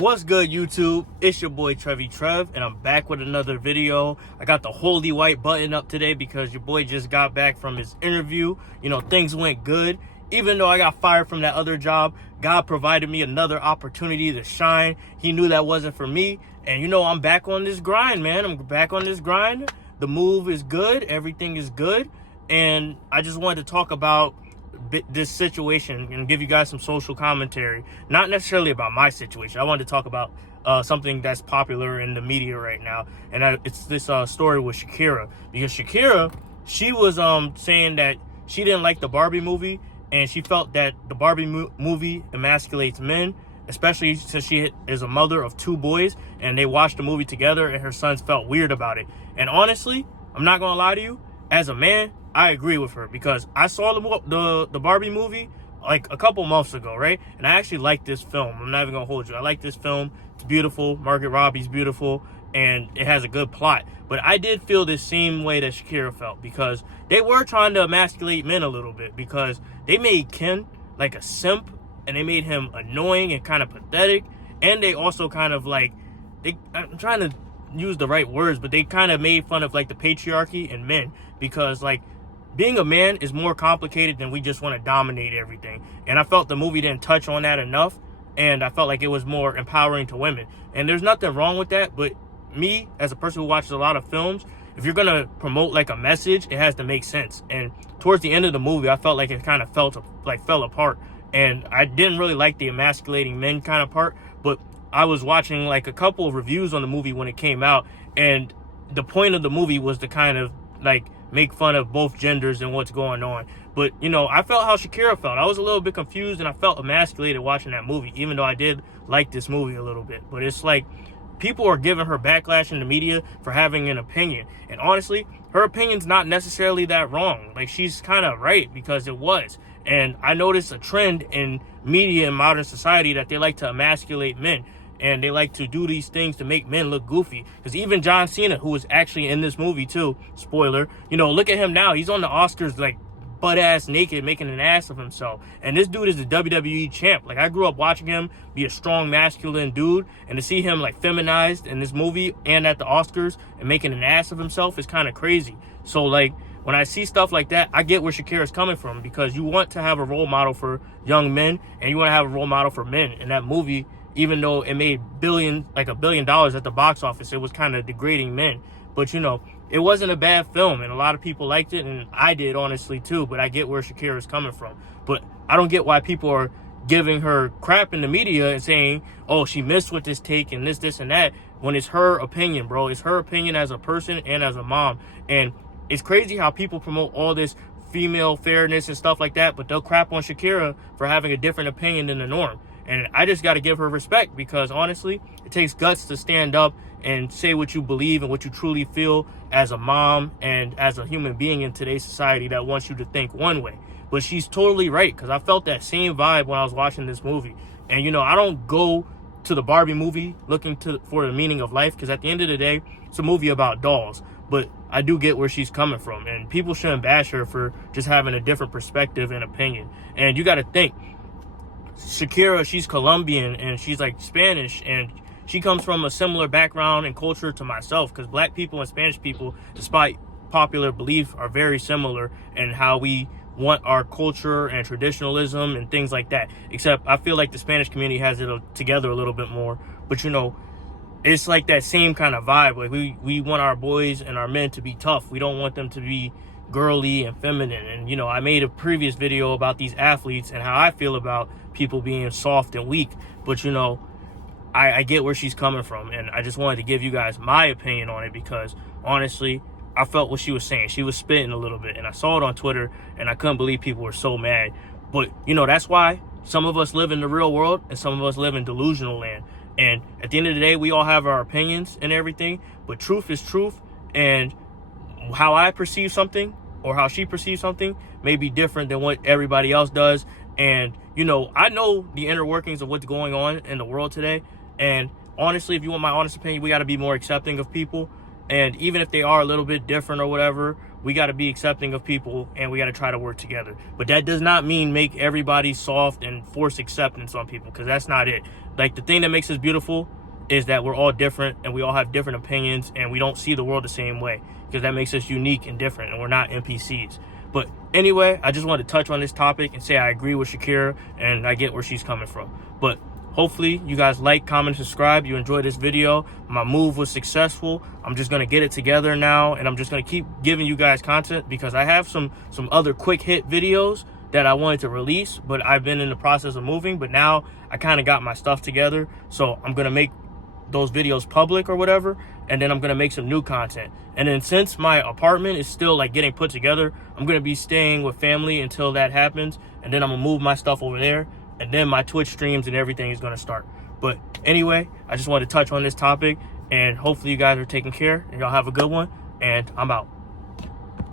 What's good, YouTube? It's your boy Trev, and I'm back with another video. I got the holy white button up today because your boy just got back from his interview. Things went good. Even though I got fired from that other job, God provided me another opportunity to shine. He knew that wasn't for me. And I'm back on this grind, man. I'm back on this grind. The move is good. Everything is good. And I just wanted to talk about this situation and give you guys some social commentary, not necessarily about my situation. I wanted to talk about something that's popular in the media right now, and it's this story with Shakira. Because Shakira, she was saying that she didn't like the Barbie movie, and she felt that the Barbie movie emasculates men, especially since she is a mother of 2 boys, and they watched the movie together, and her sons felt weird about it. And honestly, I'm not gonna lie to you, as a man, I agree with her, because I saw the Barbie movie like a couple months ago, right? And I actually like this film. I'm not even gonna hold you. I like this film. It's beautiful. Margot Robbie's beautiful, and it has a good plot. But I did feel the same way that Shakira felt, because they were trying to emasculate men a little bit, because they made Ken like a simp, and they made him annoying and kind of pathetic, and they also kind of I'm trying to use the right words, but they kind of made fun of like the patriarchy in men, because being a man is more complicated than we just want to dominate everything. And I felt the movie didn't touch on that enough, and I felt like it was more empowering to women. And there's nothing wrong with that, but me, as a person who watches a lot of films, if you're gonna promote like a message, it has to make sense. And towards the end of the movie, I felt like it kind of fell apart. And I didn't really like the emasculating men kind of part, but I was watching like a couple of reviews on the movie when it came out, and the point of the movie was to kind of make fun of both genders and what's going on. But I felt how Shakira felt. I was a little bit confused, and I felt emasculated watching that movie, even though I did like this movie a little bit. But it's like people are giving her backlash in the media for having an opinion, and honestly, her opinion's not necessarily that wrong. Like, she's kind of right, because it was. And I noticed a trend in media in modern society that they like to emasculate men, and they like to do these things to make men look goofy. Because even John Cena, who was actually in this movie too, spoiler, look at him now. He's on the Oscars like butt-ass naked, making an ass of himself. And this dude is the WWE champ. Like, I grew up watching him be a strong, masculine dude, and to see him like feminized in this movie and at the Oscars and making an ass of himself is kind of crazy. So like, when I see stuff like that, I get where Shakira's coming from, because you want to have a role model for young men, and you want to have a role model for men. And that movie, even though it made $1 billion at the box office, it was kind of degrading men. But it wasn't a bad film, and a lot of people liked it, and I did, honestly, too. But I get where Shakira's coming from. But I don't get why people are giving her crap in the media and saying, oh, she missed with this take and this and that, when it's her opinion, bro. It's her opinion as a person and as a mom. And it's crazy how people promote all this female fairness and stuff like that, but they'll crap on Shakira for having a different opinion than the norm. And I just got to give her respect, because honestly, it takes guts to stand up and say what you believe and what you truly feel as a mom and as a human being in today's society that wants you to think one way. But she's totally right, because I felt that same vibe when I was watching this movie. And I don't go to the Barbie movie looking for the meaning of life, because at the end of the day, it's a movie about dolls. But I do get where she's coming from, and people shouldn't bash her for just having a different perspective and opinion. And you got to think, Shakira, she's Colombian, and she's like Spanish, and she comes from a similar background and culture to myself, because black people and Spanish people, despite popular belief, are very similar in how we want our culture and traditionalism and things like that. Except I feel like the Spanish community has it together a little bit more. But it's like that same kind of vibe. Like, we want our boys and our men to be tough. We don't want them to be girly and feminine. And I made a previous video about these athletes and how I feel about people being soft and weak. But I get where she's coming from, and I just wanted to give you guys my opinion on it, because honestly, I felt what she was saying. She was spitting a little bit, and I saw it on Twitter, and I couldn't believe people were so mad. But that's why some of us live in the real world and some of us live in delusional land. And at the end of the day, we all have our opinions and everything, but truth is truth. And how I perceive something or how she perceives something may be different than what everybody else does. And, I know the inner workings of what's going on in the world today. And honestly, if you want my honest opinion, we got to be more accepting of people. And even if they are a little bit different or whatever, we got to be accepting of people and we got to try to work together. But that does not mean make everybody soft and force acceptance on people, because that's not it. Like, the thing that makes us beautiful is that we're all different and we all have different opinions and we don't see the world the same way, because that makes us unique and different, and we're not NPCs. But anyway, I just wanted to touch on this topic and say I agree with Shakira and I get where she's coming from. But hopefully you guys like, comment, subscribe. You enjoyed this video. My move was successful. I'm just going to get it together now, and I'm just going to keep giving you guys content, because I have some other quick hit videos that I wanted to release, but I've been in the process of moving. But now I kind of got my stuff together, so I'm going to make those videos public or whatever, and then I'm going to make some new content. And then since my apartment is still like getting put together, I'm going to be staying with family until that happens, and then I'm going to move my stuff over there, and then my Twitch streams and everything is going to start. But anyway, I just wanted to touch on this topic, and hopefully you guys are taking care and y'all have a good one, and I'm out.